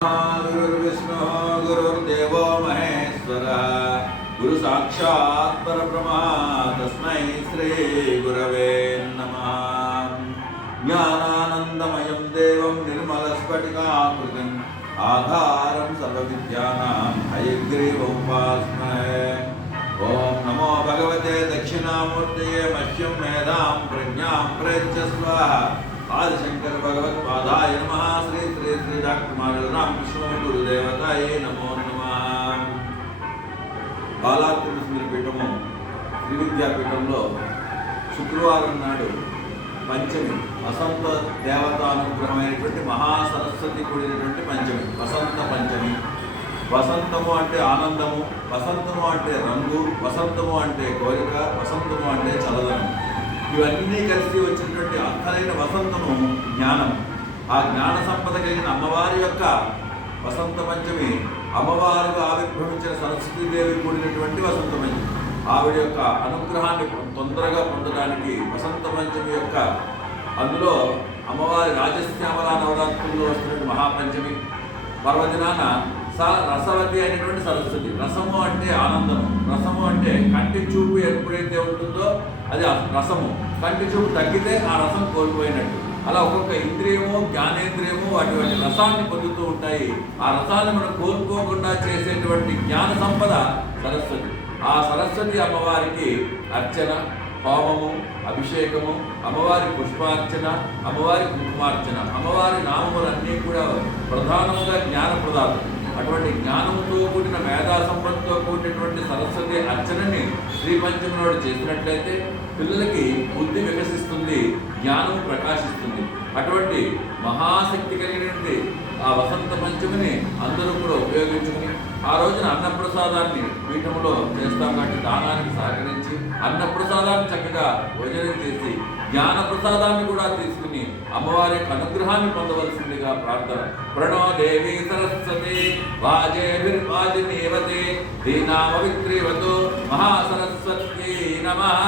गुरुर्विष्णु गुरुर्देवो महेश्वरः गुरु साक्षात् परब्रह्म तस्मै श्री गुरवे नमः। ज्ञानानन्दमयं देवं निर्मलस्फटिकाकृतिम् आधारं सर्वविद्यानां हयग्रीवमुपास्महे। ओम नमो भगवते दक्षिणामूर्तये मह्यं मेधां प्रज्ञां प्रयच्छ स्वाहा। आदिशंकर भगवत्पादाय नमः। श्री श्री श्री डॉक्टर रामकृष्ण गुरुदेवताय नमो नमः। బాలాత్రిపుర పీఠము శ్రీ విద్యాపీఠంలో శుక్రవారం నాడు పంచమి వసంత దేవతానుగ్రహమైనటువంటి మహాసరస్వతి కూడినటువంటి పంచమి వసంత పంచమి. వసంతము అంటే ఆనందము, వసంతము అంటే రంగు, వసంతము అంటే కోరిక, వసంతము అంటే చల్లదనం. ఇవన్నీ కలిసి వచ్చినటువంటి అర్థమైన వసంతము జ్ఞానం. ఆ జ్ఞాన సంపద కలిగిన అమ్మవారి యొక్క వసంత పంచమి, అమ్మవారుగా ఆవిర్భవించిన సరస్వతీదేవి కూడినటువంటి వసంత పంచమి. ఆవిడ యొక్క అనుగ్రహాన్ని తొందరగా పొందడానికి వసంత పంచమి యొక్క అందులో అమ్మవారి రాజశ్యామల నవరాత్రుల్లో వస్తున్నటువంటి మహాపంచమి పర్వదినాన రసవతి అయినటువంటి సరస్వతి. రసము అంటే ఆనందము, రసము అంటే కంటి చూపు ఎప్పుడైతే ఉంటుందో అది రసము. కంటి చూపు తగ్గితే ఆ రసం కోల్పోయినట్టు. అలా ఒక్కొక్క ఇంద్రియము జ్ఞానేంద్రియము వాటి రసాన్ని పొందుతూ ఉంటాయి. ఆ రసాన్ని మనం కోల్పోకుండా చేసేటువంటి జ్ఞాన సంపద సరస్వతి. ఆ సరస్వతి అమ్మవారికి అర్చన, హోమము, అభిషేకము, అమ్మవారి పుష్పార్చన, అమ్మవారి కుంకుమార్చన, అమ్మవారి నామములన్నీ కూడా ప్రధానముగా జ్ఞానప్రదాతం. అటువంటి జ్ఞానంతో కూడిన మేధా సంపత్తితో కూడినటువంటి సరస్వతి అర్చనని శ్రీ పంచమి నాడు చేసినట్లయితే పిల్లలకి బుద్ధి వికసిస్తుంది, జ్ఞానం ప్రకాశిస్తుంది. అటువంటి మహాశక్తి కలిగినటువంటి ఆ వసంత పంచమిని అందరూ కూడా ఉపయోగించుకుని ఆ రోజున అన్నప్రసాదాన్ని పీఠంలో చేస్తాం కాబట్టి దానానికి సహకరించి అన్నప్రసాదాన్ని చక్కగా భోజనం చేసి జ్ఞాన ప్రసాదాన్ని కూడా తీసుకుని అమ్మవారి యొక్క అనుగ్రహాన్ని పొందవలసిందిగా ప్రార్థన. ప్రణో దేవి సరస్వతి వాజేభిర్వాజినీవతే దీనామవిత్రీవతు మహాసరస్వతి నమః.